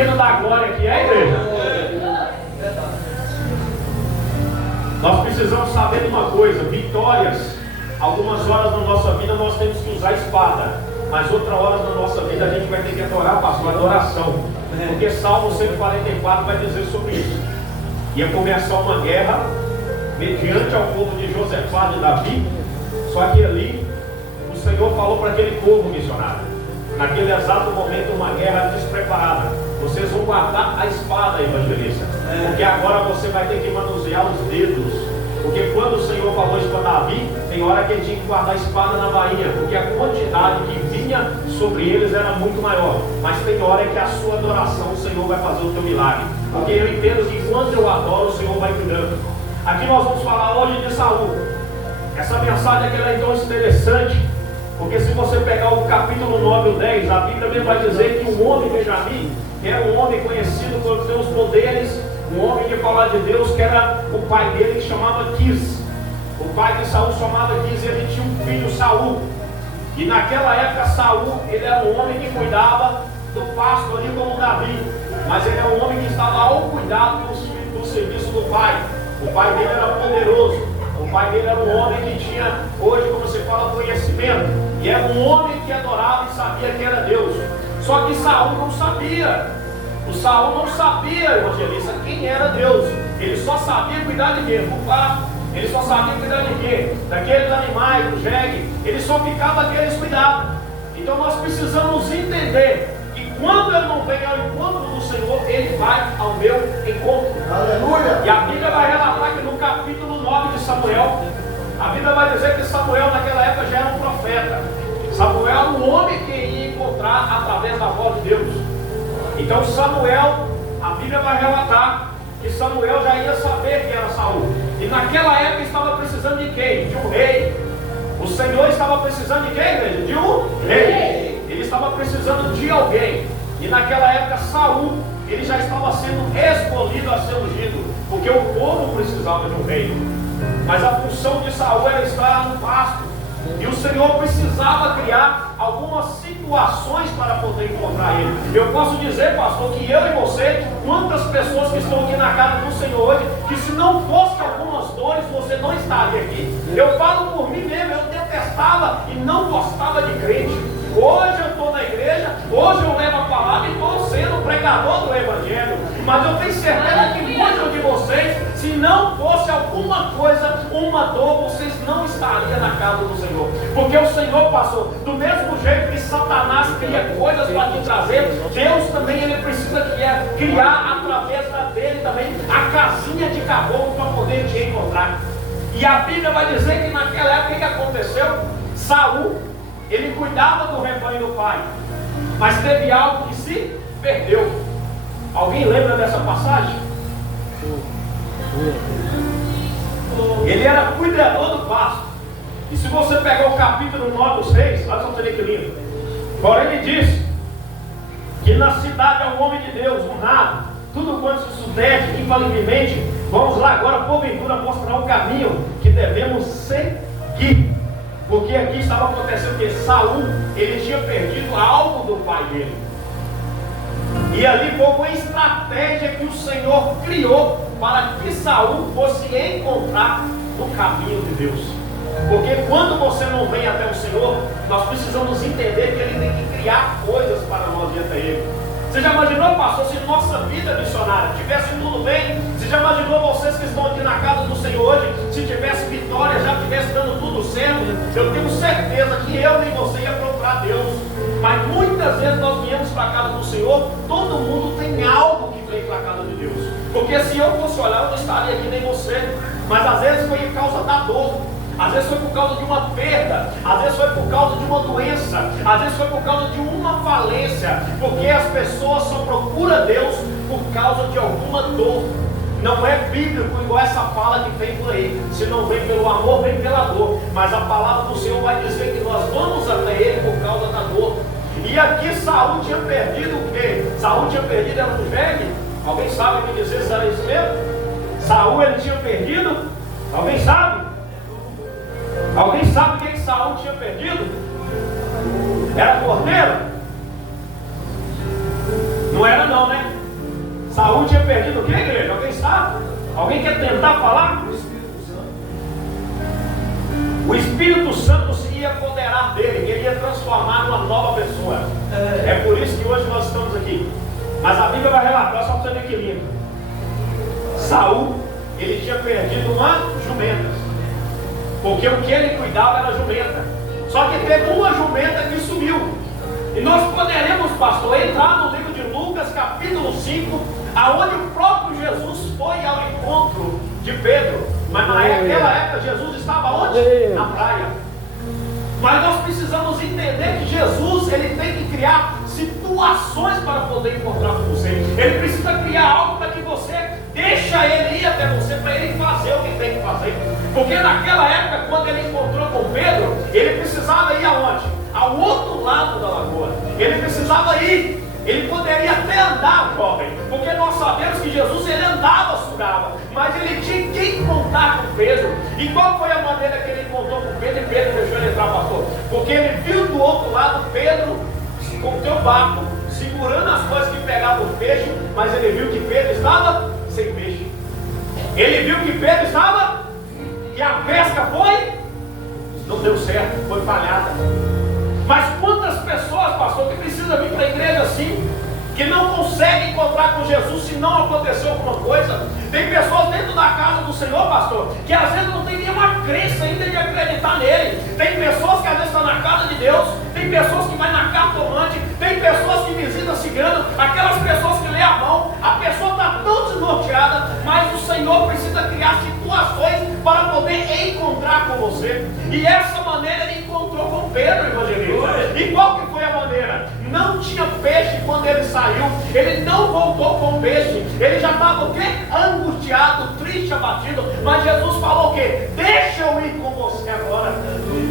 menino da glória aqui, é, igreja? Nós precisamos saber de uma coisa: vitórias, algumas horas na nossa vida nós temos que usar a espada, mas outras horas na nossa vida a gente vai ter que adorar, pastor, adoração. Porque Salmo 144 vai dizer sobre isso. Ia começar uma guerra mediante ao povo de Josafá e Davi. Só que ali o Senhor falou para aquele povo missionário, naquele exato momento, uma guerra despreparada: vocês vão guardar a espada, evangelista, porque agora você vai ter que manusear os dedos. Porque quando o Senhor falou isso para Davi, tem hora que ele tinha que guardar a espada na bainha, porque a quantidade que vinha sobre eles era muito maior. Mas tem hora que a sua adoração, o Senhor vai fazer o teu milagre. Porque eu entendo que quando eu adoro, o Senhor vai cuidando. Aqui nós vamos falar hoje de Saul. Essa mensagem aqui é tão interessante, porque se você pegar o capítulo 9 e o 10, a Bíblia também vai dizer que o homem Benjamim era um homem conhecido por seus poderes, um homem de falar de Deus, que era o pai dele, que chamava Quis. O pai de Saul chamava Quis, e ele tinha um filho, Saul. E naquela época Saul, ele era um homem que cuidava do pasto ali como Davi, mas ele era um homem que estava ao cuidado do serviço do pai. O pai dele era poderoso, o pai dele era um homem que tinha, hoje como se fala, conhecimento, e era um homem que adorava e sabia que era Deus. Só que Saul não sabia. O Saul não sabia, evangelista, quem era Deus. Ele só sabia cuidar de quê? Do pasto. Ele só sabia cuidar de quê? Daqueles animais, do jegue. Ele só ficava aqueles cuidados. Então nós precisamos entender que quando eu não venho ao encontro do Senhor, Ele vai ao meu encontro. Aleluia! E a Bíblia vai relatar que no capítulo 9 de Samuel, a Bíblia vai dizer que Samuel naquela época já era um profeta. Samuel era um homem que ia encontrar através da voz de Deus. Então Samuel, a Bíblia vai relatar que Samuel já ia saber quem era Saul. E naquela época estava precisando de quem? De um rei. O Senhor estava precisando de quem, igreja? De um rei. Ele estava precisando de alguém. E naquela época Saul, ele já estava sendo escolhido a ser ungido, porque o povo precisava de um rei. Mas a função de Saul era estar no pasto. E o Senhor precisava criar algumas situações para poder encontrar Ele. Eu posso dizer, pastor, que eu e você, quantas pessoas que estão aqui na casa do Senhor hoje, que se não fosse algumas dores, você não estaria aqui. Eu falo por mim mesmo, eu detestava e não gostava de crente. Hoje eu estou na igreja, hoje eu levo a palavra e estou sendo pregador do Evangelho. Mas eu tenho certeza que muitos de vocês, se não fosse alguma coisa, uma dor, vocês não estariam na casa do Senhor. Porque o Senhor passou, do mesmo jeito que Satanás cria coisas para te trazer, Deus também ele precisa criar através dele também a casinha de caboclo para poder te encontrar. E a Bíblia vai dizer que naquela época o que aconteceu? Saul, ele cuidava do rebanho do pai, mas teve algo que se perdeu. Alguém lembra dessa passagem? Ele era cuidador do pasto. E se você pegar o capítulo 9 dos Reis, olha só que lindo. Porém ele diz que na cidade é um homem de Deus, honrado, tudo quanto se sucede infalivelmente. Vamos lá agora, porventura, mostrar o caminho que devemos seguir. Porque aqui estava acontecendo que Saul, ele tinha perdido algo do pai dele. E ali foi uma estratégia que o Senhor criou para que Saul fosse encontrar o caminho de Deus. Porque quando você não vem até o Senhor, nós precisamos entender que Ele tem que criar coisas para nós ir até Ele. Você já imaginou, pastor, se nossa vida missionária tivesse tudo bem? Você já imaginou vocês que estão aqui na casa do Senhor hoje, se tivesse vitória, já tivesse dando tudo certo? Eu tenho certeza que eu nem você ia procurar Deus. Mas muitas vezes nós viemos para a casa do Senhor, todo mundo tem algo que vem para a casa de Deus. Porque se eu fosse olhar, eu não estaria aqui nem você. Mas às vezes foi por causa da dor. Às vezes foi por causa de uma perda, às vezes foi por causa de uma doença, às vezes foi por causa de uma falência, porque as pessoas só procuram Deus por causa de alguma dor. Não é bíblico igual essa fala que vem por aí. Se não vem pelo amor, vem pela dor. Mas a palavra do Senhor vai dizer que nós vamos até Ele por causa da dor. E aqui Saul tinha perdido o quê? Saul tinha perdido era um jegue. Alguém sabe me dizer se era isso mesmo? Saul ele tinha perdido? Alguém sabe? Alguém sabe o que Saul tinha perdido? Era cordeiro? Não era não, né? Saul tinha perdido o que, igreja? Alguém sabe? Alguém quer tentar falar? O Espírito Santo se ia apoderar dele, ele ia transformar numa nova pessoa. É por isso que hoje nós estamos aqui. Mas a Bíblia vai relatar, só para você ver que lindo. Saul, ele tinha perdido uma jumenta, porque o que ele cuidava era jumenta. Só que teve uma jumenta que sumiu. E nós poderemos, pastor, entrar no livro de Lucas, capítulo 5, aonde o próprio Jesus foi ao encontro de Pedro. Mas naquela época Jesus estava onde? Na praia. Mas nós precisamos entender que Jesus, ele tem que criar situações para poder encontrar com você. Ele precisa criar algo para que você deixa ele ir até você, para ele fazer o que tem que fazer. Porque naquela época, quando ele encontrou com Pedro, ele precisava ir aonde? Ao outro lado da lagoa. Ele precisava ir. Ele poderia até andar, jovem, porque nós sabemos que Jesus, ele andava, sugava, mas ele tinha que encontrar com Pedro. E qual foi a maneira que ele encontrou com Pedro? E Pedro deixou ele entrar, pastor? Porque ele viu do outro lado Pedro com o seu barco, segurando as coisas que pegavam o peixe, mas ele viu que Pedro estava sem peixe. Ele viu que Pedro estava, e a pesca não deu certo, foi falhada. Mas quantas pessoas, pastor, que precisam vir para a igreja assim, que não conseguem encontrar com Jesus se não aconteceu alguma coisa? Tem pessoas dentro da casa do Senhor, pastor, que às vezes não tem nenhuma crença ainda de acreditar nele. Tem pessoas que às vezes estão na casa de Deus, tem pessoas que vai na cartomante, tem pessoas que visitam cigano, aquelas pessoas que lê a mão, a pessoa está tão desnorteada, mas o Senhor precisa criar situações para poder encontrar com você. E essa maneira ele encontrou com Pedro, evangelista. E qual que foi a maneira? Não tinha peixe quando ele saiu, ele não voltou com peixe, ele já estava o quê? Angustiado, triste, abatido. Mas Jesus falou o quê? Deixa eu ir com você agora,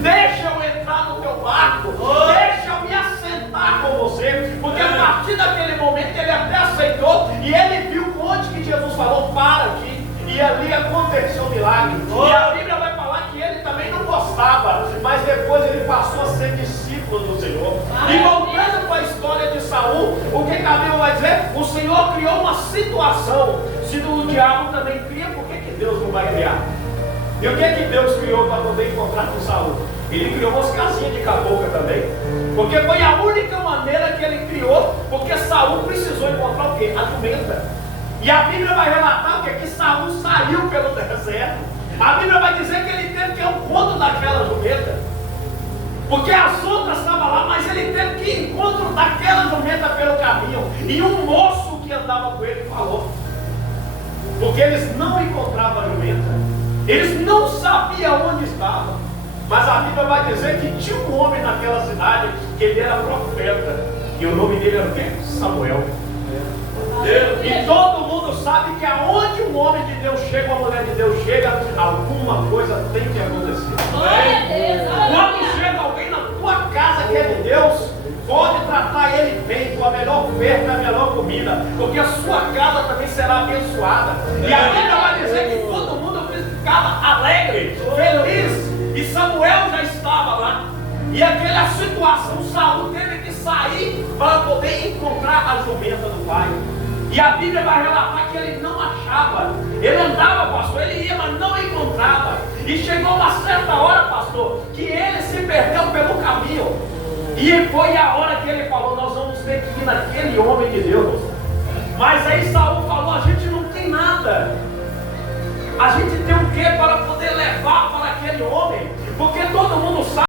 deixa eu entrar no teu barco, deixa eu me assentar com você. Porque a partir daquele momento ele até aceitou, e ele viu onde que Jesus falou, para aqui. E ali aconteceu um milagre. E a Bíblia vai falar que ele também não gostava, mas depois ele passou a ser discípulo do Senhor. E voltando para a história de Saul, o que a Bíblia vai dizer? O Senhor criou uma situação. Se o diabo também cria, por que Deus não vai criar? E o que Deus criou para poder encontrar com Saul? Ele criou umas casinhas de cabocla também. Porque foi a única maneira que ele criou, porque Saul precisou encontrar o quê? A jumenta. E a Bíblia vai relatar que Saul saiu pelo deserto. A Bíblia vai dizer que ele teve que ir ao encontro daquela jumenta, porque as outras estavam lá, mas ele teve que ir ao encontro daquela jumenta pelo caminho. E um moço que andava com ele falou, porque eles não encontravam a jumenta, eles não sabiam onde estava. Mas a Bíblia vai dizer que tinha um homem naquela cidade, que ele era profeta, e o nome dele era o quê? Samuel. E todo mundo sabe que aonde um homem de Deus chega, uma mulher de Deus chega, alguma coisa tem que acontecer. Quando chega alguém na tua casa que é de Deus, pode tratar ele bem, com a melhor oferta, a melhor comida, porque a sua casa também será abençoada. E a Bíblia vai dizer que todo mundo ficava alegre, feliz, e Samuel já estava lá. E aquela situação, Saul teve que sair para poder encontrar a jumenta do pai. E a Bíblia vai relatar que ele não achava. Ele andava, pastor, ele ia, mas não encontrava. E chegou uma certa hora, pastor, que ele se perdeu pelo caminho. E foi a hora que ele falou, nós vamos ter que ir naquele homem de Deus. Mas aí Saul falou, a gente não tem nada. A gente tem o que para